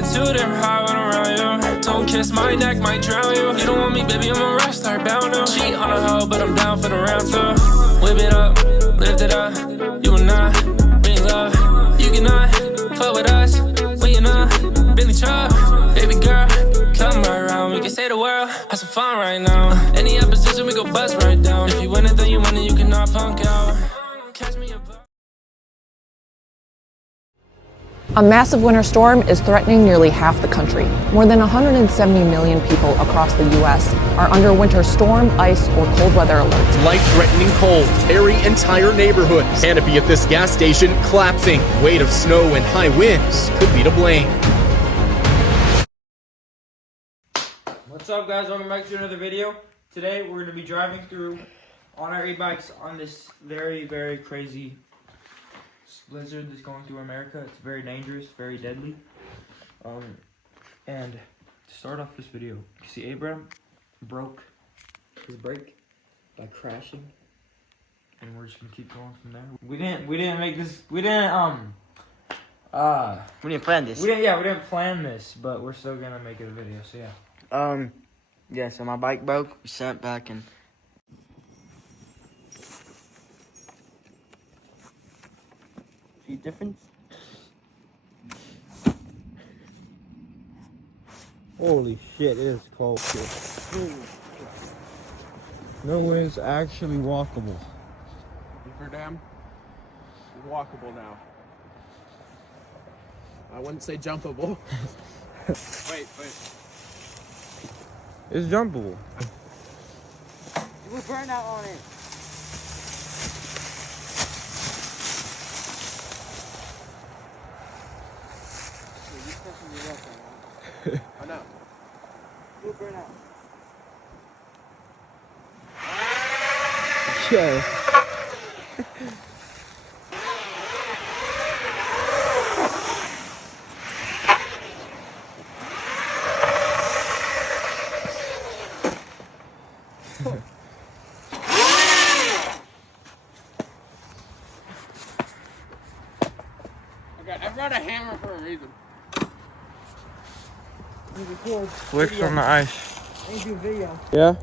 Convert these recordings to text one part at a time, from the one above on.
get too damn high when I'm around you. Don't kiss my neck, might drown you. You don't want me, baby, I'm a rock star, bound to cheat on a hoe, but I'm down for the round two. Whip it up, lift it up. You and I, bring love. You cannot fuck with us when you're not Billy Chubb. Baby girl, come right around. We can say the world, have some fun right now. Any opposition, we go bust right down. If you win it, then you win it, you cannot punk out. Catch me up. A massive winter storm is threatening nearly half the country. More than 170 million people across the U.S. are under winter storm, ice, or cold weather alerts. Life-threatening cold, harry entire neighborhoods. Canopy at this gas station collapsing. Weight of snow and high winds could be to blame. What's up, guys? Welcome back to another video. Today we're going to be driving through on our e-bikes on this very, very crazy blizzard that's going through America. It's very dangerous, very deadly. And to start off this video, you see Abraham broke his brake by crashing, and we're just gonna keep going from there. We didn't make this. We didn't plan this. We didn't plan this, but we're still gonna make it a video. So yeah. Yeah. So my bike broke. We sat back and. Difference? Holy shit, it is cold here. No way it's actually walkable. Beaver Dam, walkable now. I wouldn't say jumpable. wait. It's jumpable. You will burn out on it. I know. You'll burn out. Yeah. I brought a hammer for a reason. Flicks on the ice. Thank you, video. Yeah?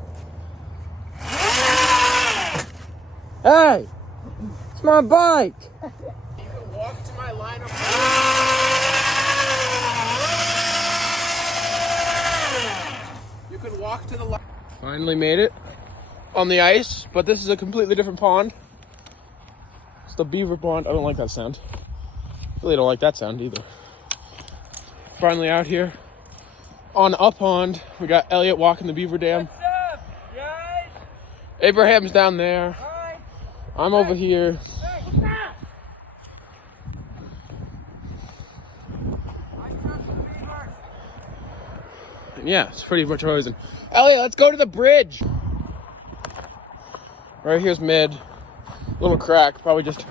Hey! It's my bike! You can walk to my line of You can walk to the line. Finally made it on the ice, but this is a completely different pond. It's the beaver pond. I don't like that sound. Really don't like that sound either. Finally out here on a pond. We got Elliot walking the beaver dam. What's up, guys? Abraham's down there. Hi. I'm over here. Yeah, it's pretty much frozen. Elliot, let's go to the bridge. Right here's mid. Little crack, probably just.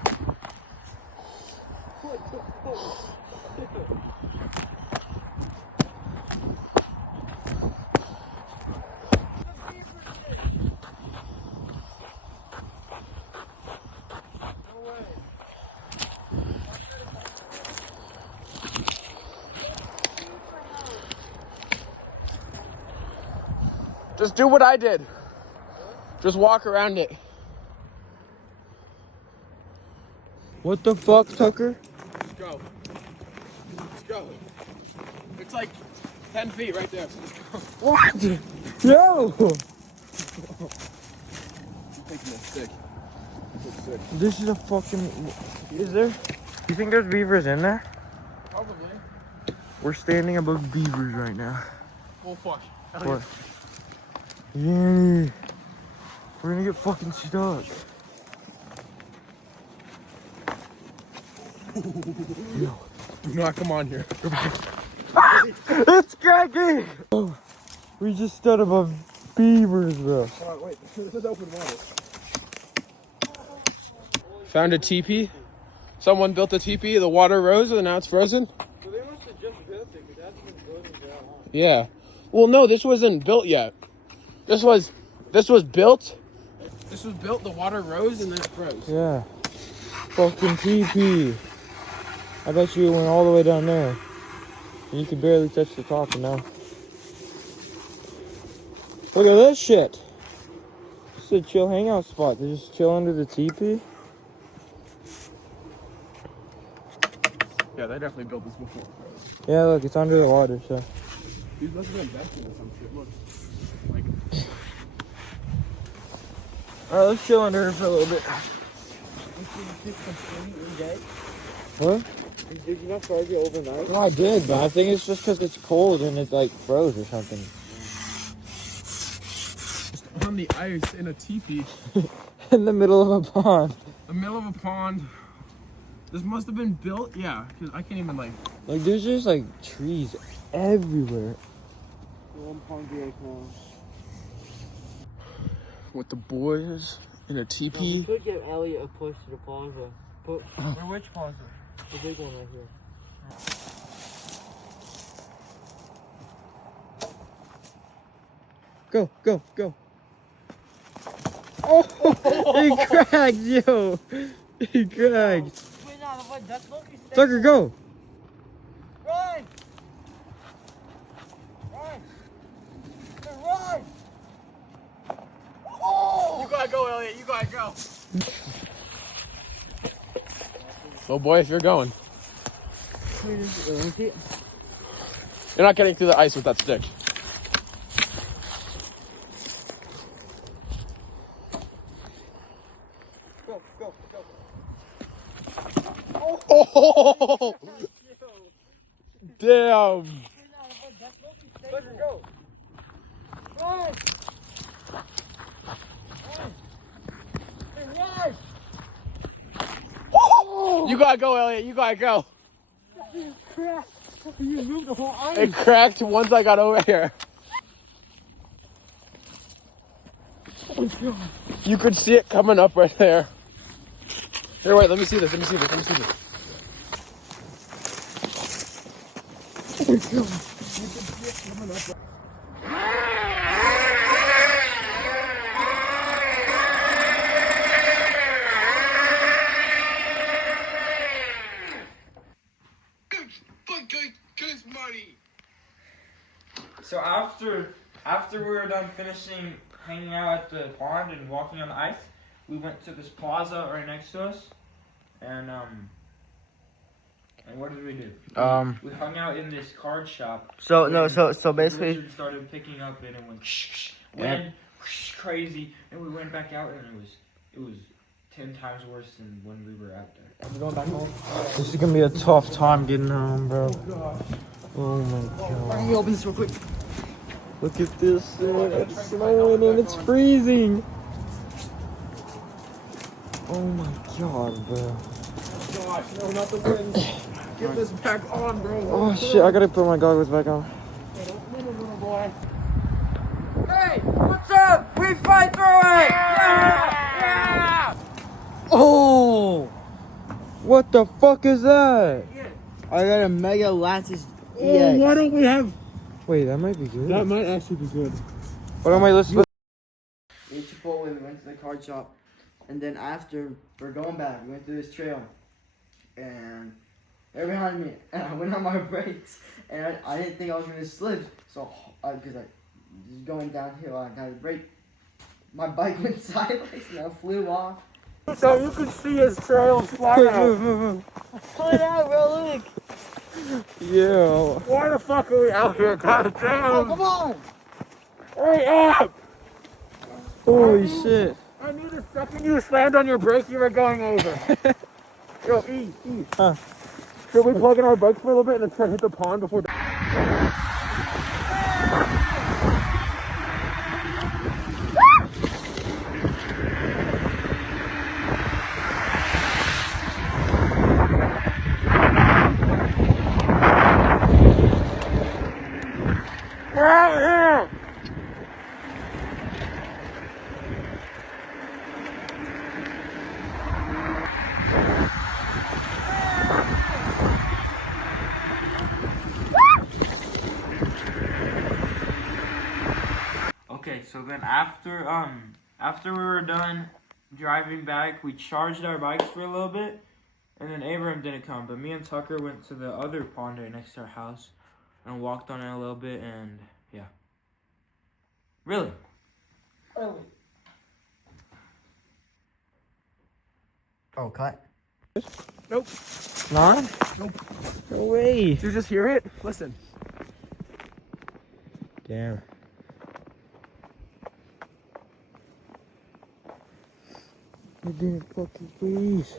Just do what I did. Just walk around it. What the fuck, Tucker? Let's go. Let's go. It's like 10 feet right there. Let's go. What? Yo! I'm taking a stick. This is a fucking... Is there? You think there's beavers in there? Probably. We're standing above beavers right now. Oh fuck. What? Yeah. We're gonna get fucking stuck. Yo. Do not come on here. It's cracking! Oh, we just stood above beavers, bro. Oh, wait. This is open water. Found a teepee. Someone built a teepee. The water rose and now it's frozen. So they must have just built it because that's been frozen for that long. Yeah. Well, no, this wasn't built yet. This was built. This was built. The water rose and then it froze. Yeah. Fucking TP. I bet you it went all the way down there. And you can barely touch the top now. Look at this shit. It's a chill hangout spot. They just chill under the teepee. Yeah, they definitely built this before. Yeah, look, it's under the water, so. These must have been invested in some shit. Look. Like, Alright, let's chill under here for a little bit. What? Did you not charge it overnight? No, I did, but I think it's just because it's cold and it like froze or something. just on the ice in a teepee. In the middle of a pond. The middle of a pond. This must have been built, yeah, because I can't even like. Like there's just like trees everywhere. I'm hungry now. With the boys in a We teepee. could give Elliot a push to the plaza. But Which plaza? the big one right here. Go, go, go. Oh, he cracked, yo. He cracked. Wait, no, what? That's Loki's thing. Tucker, go. Run! Run! Run! Oh! You gotta go, Elliot. You gotta go. Oh boy, if you're going. You're not getting through the ice with that stick. Go, go, go. Oh! Damn! Tucker, go! Run! Run! You gotta go, Elliot. You gotta go. Crap! You moved the whole ice! It cracked once I got over here. You could see it coming up right there. Here, wait. Let me see this. Let me see this. Let me see this. So after we were done finishing hanging out at the pond and walking on the ice, we went to this plaza right next to us, and what did we do? We hung out in this card shop. So The basically, blizzard started picking up and it went wind crazy, and we went back out and it was 10 times worse than when we were out there. we're going back home. This is gonna be a tough time getting home, bro. Oh my god. Let me open this real quick. Look at this thing. It's snowing and it's freezing. Oh my god, bro. Gosh, no, not the wind. Get this back on, bro. Oh shit, I gotta put my goggles back on. Hey, what's up? We fight through it! Yeah! Oh! What the fuck is that? I got a Mega Lantis Oh, EX. why don't we have? Wait, that might be good. That might actually be good. What am I listening? We ate Chipotle, we went to the card shop, and then after, we're going back. We went through this trail, and they're behind me, and I went on my brakes, and I didn't think I was gonna slip, so because I was going downhill, I got a brake. My bike went sideways, and I flew off. So you can see his trail fly out. Move. Pull it out, bro, look! Yeah. Why the fuck are we out here? God Oh, damn! come on! Hurry up! Holy shit. I knew the second you slammed on your brake, you were going over. Yo, E. Huh. Should we plug in our bikes for a little bit and then try to hit the pond before? We're out here! Okay, so then after we were done driving back, we charged our bikes for a little bit, and then Abraham didn't come, but me and Tucker went to the other pond right next to our house, and walked on it a little bit, and yeah. Really? Oh, cut. Nope. Not? Nope. No way. Did you just hear it? Listen. Damn. I didn't fucking freeze.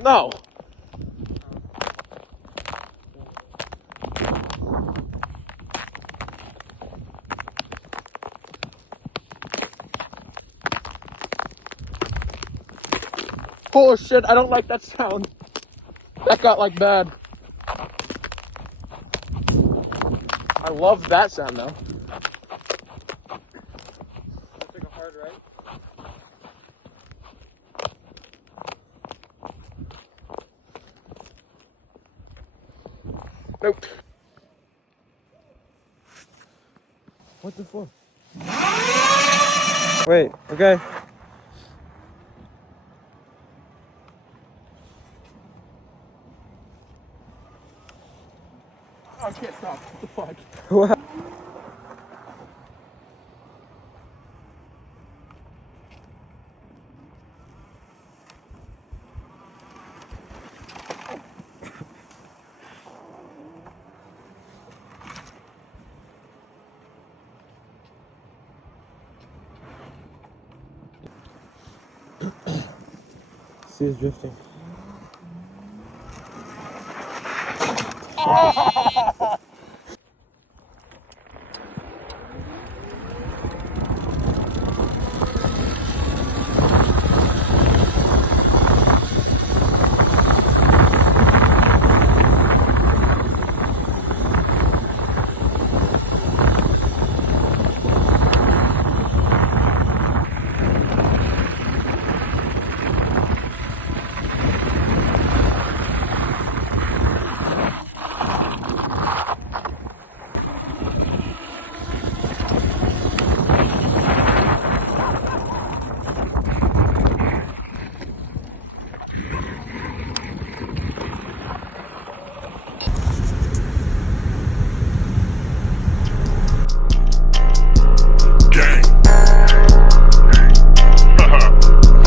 No. Oh shit, I don't like that sound. That got like bad. I love that sound though. That took a hard right. Nope. What the fuck? Wait, okay. Oh, I can't stop. What the fuck? What? See us drifting.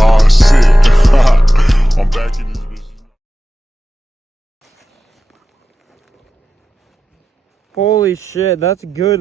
Oh shit. I'm back in this bitch. Holy shit, that's good.